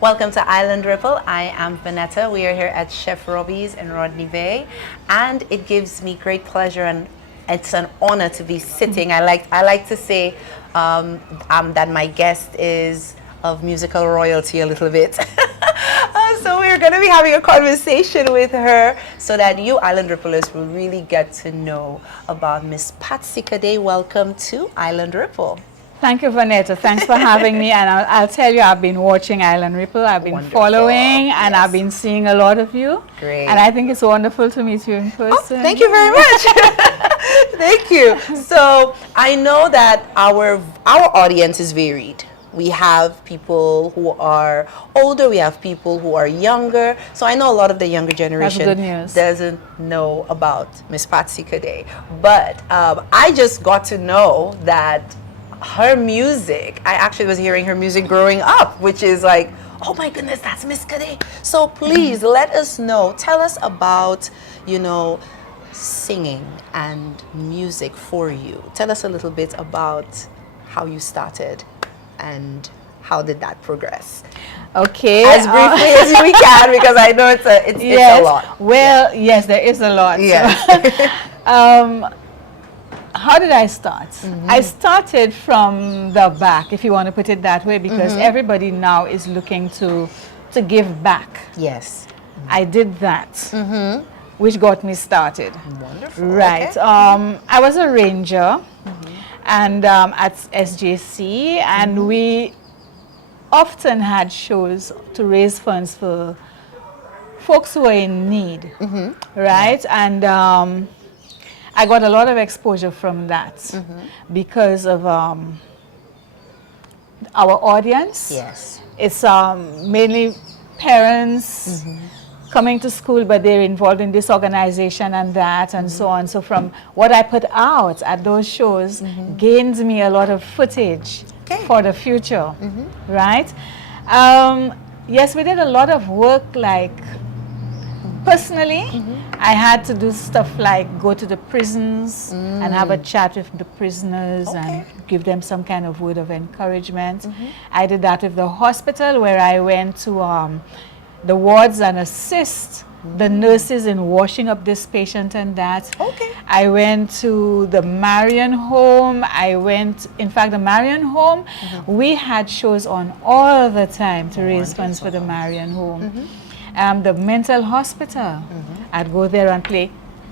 Welcome to Island Ripple. I am Vanetta. We are here at Chef Robbie's in Rodney Bay, and it gives me great pleasure and it's an honor to be sitting. I like to say that my guest is of musical royalty a little bit. So we're going to be having a conversation with her so that you Island Ripplers will really get to know about Miss Patsy Cadet. Welcome to Island Ripple. Thank you, Vanetta. Thanks for having me. And I'll tell you, I've been watching Island Ripple. I've been following, and I've been seeing a lot of you. Great. And I think it's wonderful to meet you in person. Oh, thank you very much. Thank you. So I know that our audience is varied. We have people who are older, we have people who are younger. So I know a lot of the younger generation doesn't know about Miss Patsy Cadet. But I just got to know that her music, I actually was hearing her music growing up, which is like, oh my goodness, that's Miss Cadet. So please let us know, tell us about, singing and music for you. Tell us a little bit about how you started and how did that progress? Okay. As briefly as we can, because I know it's a lot. Well, yes, there is a lot. Yeah. So, how did I start? I started from the back, if you want to put it that way, because everybody now is looking to give back. Yes. I did that, which got me started. Wonderful. Right. Okay. I was a ranger and at SJC, and we often had shows to raise funds for folks who were in need, right? And I got a lot of exposure from that because of our audience. Yes. It's mainly parents coming to school, but they're involved in this organization and that and so on. So from what I put out at those shows gains me a lot of footage for the future, right? Yes, we did a lot of work, like personally, I had to do stuff like go to the prisons and have a chat with the prisoners and give them some kind of word of encouragement. I did that with the hospital, where I went to the wards and assist the nurses in washing up this patient and that. I went to the Marion home. In fact, the Marion home, we had shows on all the time to raise funds for the Marion home. The mental hospital, I'd go there and play,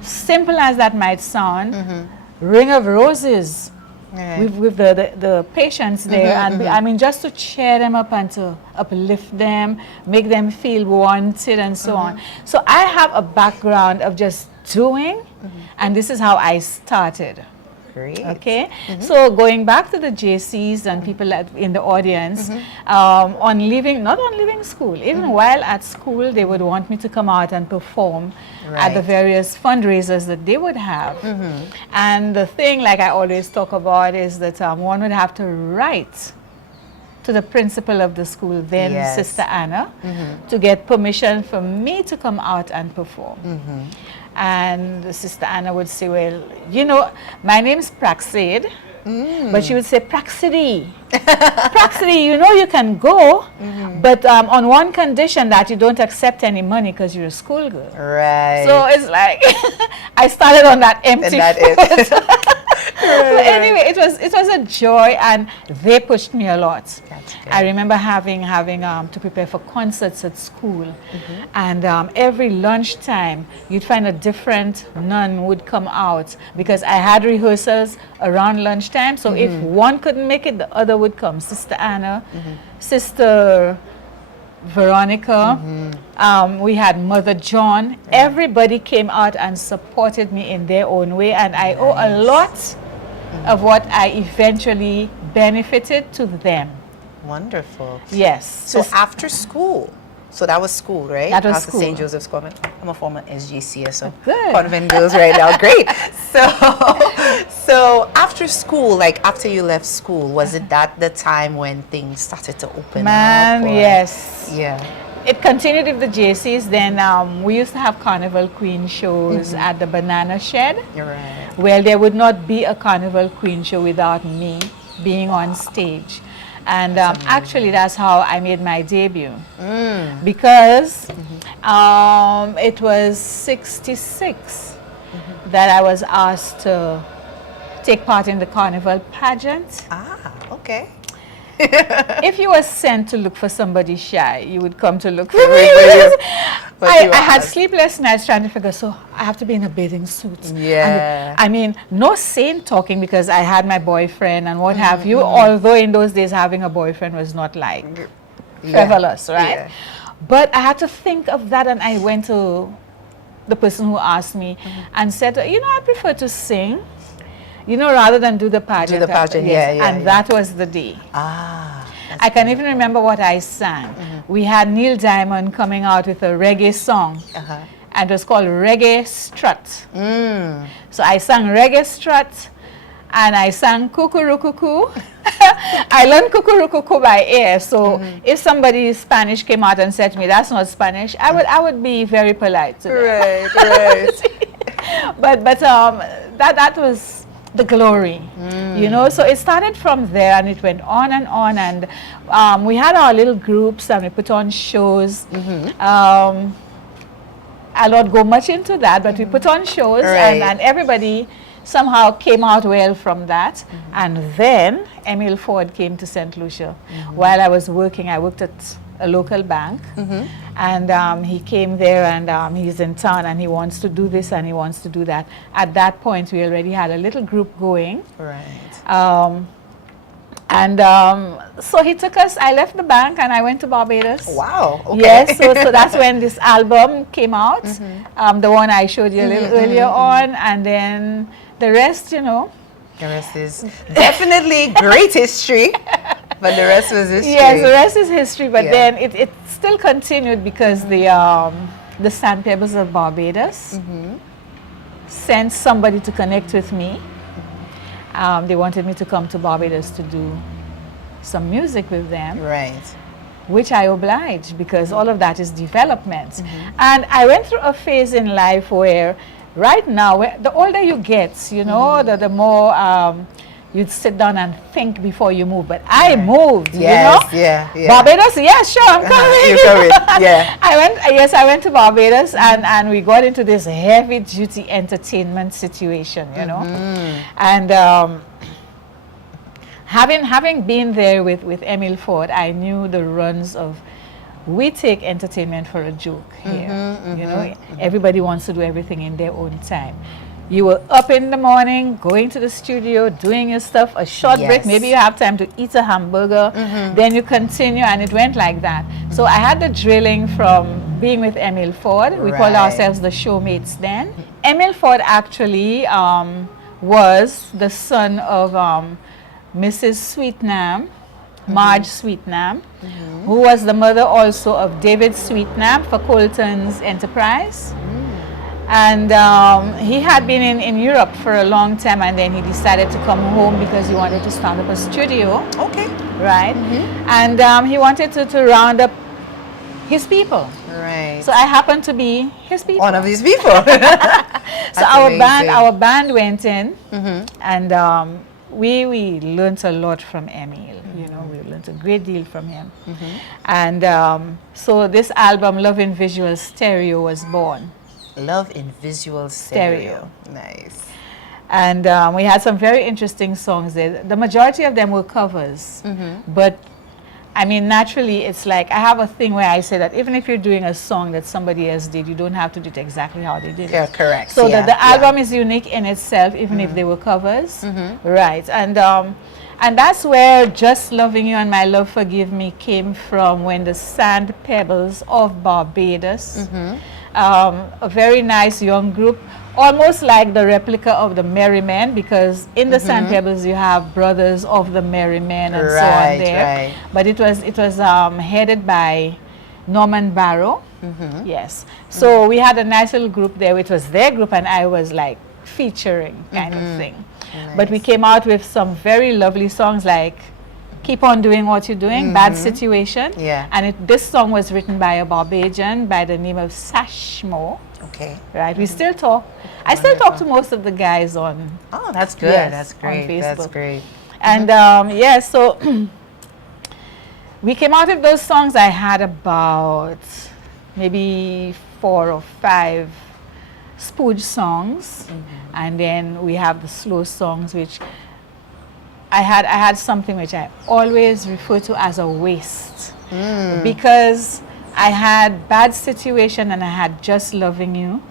simple as that might sound, Ring of Roses with the patients there. And I mean, just to cheer them up and to uplift them, make them feel wanted and so on. So I have a background of just doing, and this is how I started. Great. Okay, so going back to the JCs and people in the audience, not on leaving school, even while at school, they would want me to come out and perform at the various fundraisers that they would have. And the thing, like I always talk about, is that one would have to write to the principal of the school, then Sister Anna, to get permission for me to come out and perform. And Sister Anna would say, well, my name's Praxid, but she would say, Praxidi. Praxidi, you can go, but on one condition, that you don't accept any money because you're a schoolgirl. Right. So it's like, I started on that empty foot. So anyway, it was a joy, and they pushed me a lot. I remember having to prepare for concerts at school, and every lunchtime you'd find a different nun would come out, because I had rehearsals around lunchtime. So if one couldn't make it, the other would come. Sister Anna, Sister Veronica, we had Mother John. Everybody came out and supported me in their own way, and I owe a lot of what I eventually benefited to them. Wonderful. Yes. So after school, so that was school, right? That was after school. St. Joseph's Convent. I'm a former SGCS, so Good. Convent girls right now. Great. So after school, like after you left school, was it that the time when things started to open up? Yes. Yeah. It continued with the JCs. Then we used to have Carnival Queen shows at the Banana Shed. You're right. Well, there would not be a Carnival Queen show without me being on stage. And actually, that's how I made my debut. Because it was 66 that I was asked to take part in the carnival pageant. Ah, okay. If you were sent to look for somebody shy, you would come to look for But me. you I had asked. sleepless nights trying to figure, so I have to be in a bathing suit. Yeah. And, I mean, no sane talking because I had my boyfriend and what have you, although in those days having a boyfriend was not like frivolous, right? Yeah. But I had to think of that, and I went to the person who asked me and said, you know, I prefer to sing, you know, rather than do the pageant. Do the pageant, Yes, yeah, and that was the day. Ah. I can even remember what I sang. We had Neil Diamond coming out with a reggae song, and it was called Reggae Strut. So I sang Reggae Strut, and I sang Kukuru Kuku. I learned Kukuru Kuku by ear, so if somebody Spanish came out and said to me, that's not Spanish, I would be very polite to them. Right, right. but that was the glory, you know. So it started from there, and it went on, and we had our little groups, and we put on shows. I'll not go much into that, but we put on shows, Right. and everybody somehow came out well from that. And then Emil Ford came to St. Lucia. While I was working, I worked at a local bank, and he came there, and he's in town, and he wants to do this and he wants to do that. At that point, we already had a little group going. Right. So he took us, I left the bank and I went to Barbados. Wow. Okay. Yes, so that's when this album came out, the one I showed you a little earlier on, and then the rest, you know. The rest is definitely great history, but the rest was history. Yes, the rest is history, but Yeah. then it still continued because the Sand Pebbles of Barbados sent somebody to connect with me. They wanted me to come to Barbados to do some music with them, Right. which I obliged because all of that is development. And I went through a phase in life where right now, the older you get, you know, the more you'd sit down and think before you move. But I moved, Yes, you know. yeah. Barbados, yeah, sure, I'm coming. You're coming, yeah. I went to Barbados, and we got into this heavy duty entertainment situation, you know. And having been there with Emil Ford, I knew the runs of, we take entertainment for a joke here. You know, everybody wants to do everything in their own time. You were up in the morning, going to the studio, doing your stuff, a short break, Yes. maybe you have time to eat a hamburger, then you continue, and it went like that. So I had the drilling from being with Emil Ford. We called Right. ourselves the showmates then. Emil Ford actually was the son of Mrs. Sweetnam, Marge Sweetnam, who was the mother also of David Sweetnam for Colton's Enterprise. And he had been in Europe for a long time, and then he decided to come home because he wanted to start up a studio, Okay. right? And he wanted to round up his people. Right. So I happened to be his people. One of these people. So our band went in, and we learned a lot from Emil. You know, we learned a great deal from him. And so this album, Love in Visual Stereo, was born. Love in Visual Stereo. Nice. And we had some very interesting songs there. The majority of them were covers. But I mean, naturally, it's like I have a thing where I say that even if you're doing a song that somebody else did, you don't have to do it exactly how they did it. Yeah, correct. So yeah, the album is unique in itself, even if they were covers. Right. And that's where Just Loving You and My Love Forgive Me came from, when the Sand Pebbles of Barbados, a very nice young group, almost like the replica of the Merry Men, because in the Sand Pebbles you have Brothers of the Merry Men and so on there. Right. But it was headed by Norman Barrow. Yes. So we had a nice little group there. It was their group, and I was like featuring kind of thing. But we came out with some very lovely songs like Keep On Doing What You're Doing, Bad Situation. Yeah. And this song was written by a Barbadian by the name of Sashmo. Okay. Right. We still talk. I still talk to most of the guys on. Oh, that's good. Yes, that's on great. That's Facebook. great. And yeah, so we came out with those songs. I had about maybe 4 or 5 spooge songs, and then we have the slow songs, which I had something which I always refer to as a waste, because I had Bad Situation and I had Just Loving You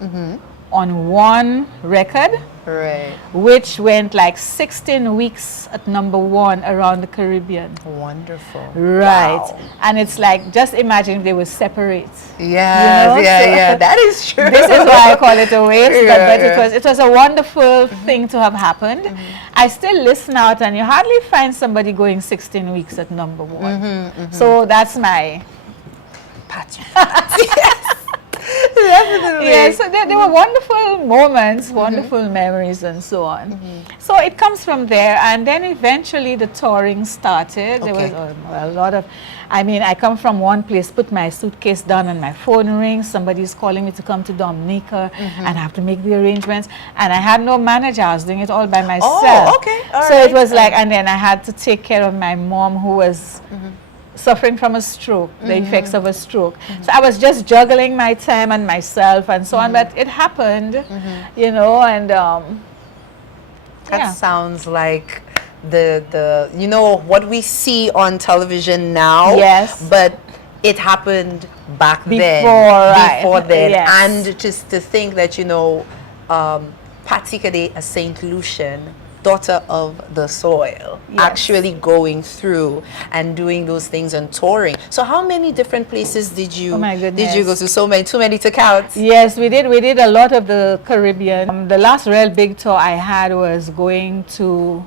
on one record, Right. which went like 16 weeks at #1 around the Caribbean. Wonderful. Right. Wow. And it's like, just imagine if they were separate. Yes, know, yeah, so- yeah, that is true. This is why I call it a waste, but Yeah, it yeah. was a wonderful thing to have happened. I still listen out, and you hardly find somebody going 16 weeks at #1. So that's my Patsy. Yes. Definitely. yeah. So there were wonderful moments, wonderful memories, and so on. So it comes from there, and then eventually the touring started. There Okay. was a lot of. I mean, I come from one place, put my suitcase down, and my phone rings. Somebody's calling me to come to Dominica, and I have to make the arrangements. And I had no manager; I was doing it all by myself. Oh, okay. All So right. it was like, and then I had to take care of my mom, who was suffering from a stroke, the effects of a stroke. So I was just juggling my time and myself and so on. But it happened, you know, and That yeah. sounds like the you know what we see on television now. Yes. But it happened back then. Right. Before then. Yes. And just to think that, you know, Patsy Cadet, a Saint Lucian, daughter of the soil, Yes. actually going through and doing those things and touring. So how many different places did you Oh my did you go goodness. to? So many, too many to count. Yes, we did a lot of the Caribbean. The last real big tour I had was going to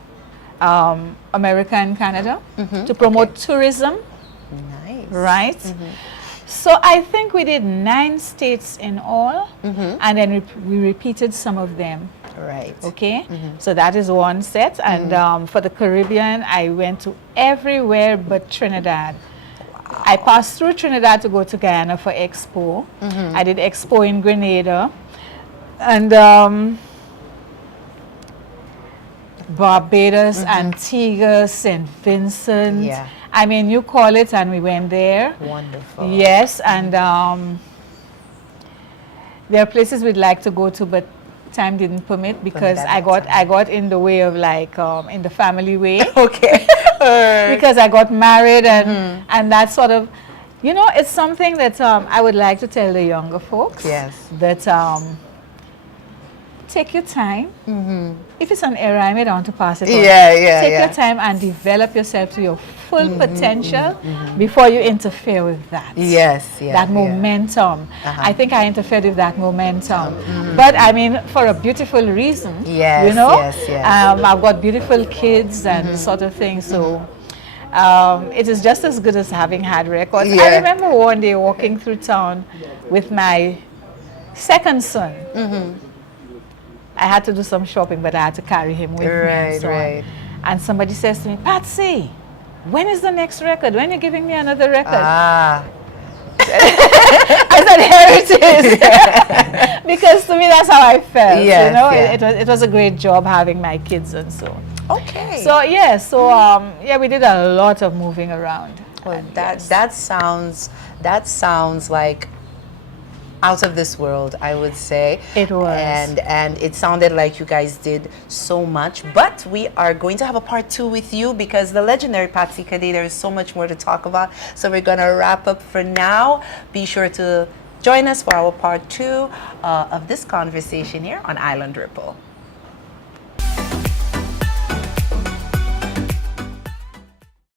America and Canada to promote tourism, Nice. right? So I think we did 9 states in all, and then we repeated some of them. Right. Okay, so that is one set, and for the Caribbean, I went to everywhere but Trinidad. I passed through Trinidad to go to Guyana for Expo. I did Expo in Grenada, and Barbados, Antigua, St. Vincent. Yeah. I mean, you call it, and we went there. Wonderful. Yes, and there are places we'd like to go to, but time didn't permit because at I that got in the way of, like, in the family way. Okay. Because I got married, and that sort of, you know, it's something that I would like to tell the younger folks. Yes. That take your time. If it's an error, I may want to pass it on. Yeah, yeah, Take yeah. your time and develop yourself to your full potential before you interfere with that. Yes, yeah. That yeah. momentum. I think I interfered with that momentum. But I mean, for a beautiful reason. Yes, you know? yes, yes. I've got beautiful kids and sort of thing. So it is just as good as having had records. Yeah. I remember one day walking through town with my second son. I had to do some shopping, but I had to carry him with me. And Right, so on. right. And somebody says to me, Patsy, when is the next record? When are you giving me another record? Ah. I said, here it is. Because to me, that's how I felt. Yes, you know, yeah. it was a great job having my kids and so. Okay. So yeah, yeah, we did a lot of moving around. well, And that sounds like out of this world, I would say. It was. And it sounded like you guys did so much. But we are going to have a part 2 with you because the legendary Patsy Cadet, there is so much more to talk about. So we're gonna wrap up for now. Be sure to join us for our part 2 of this conversation here on Island Ripple.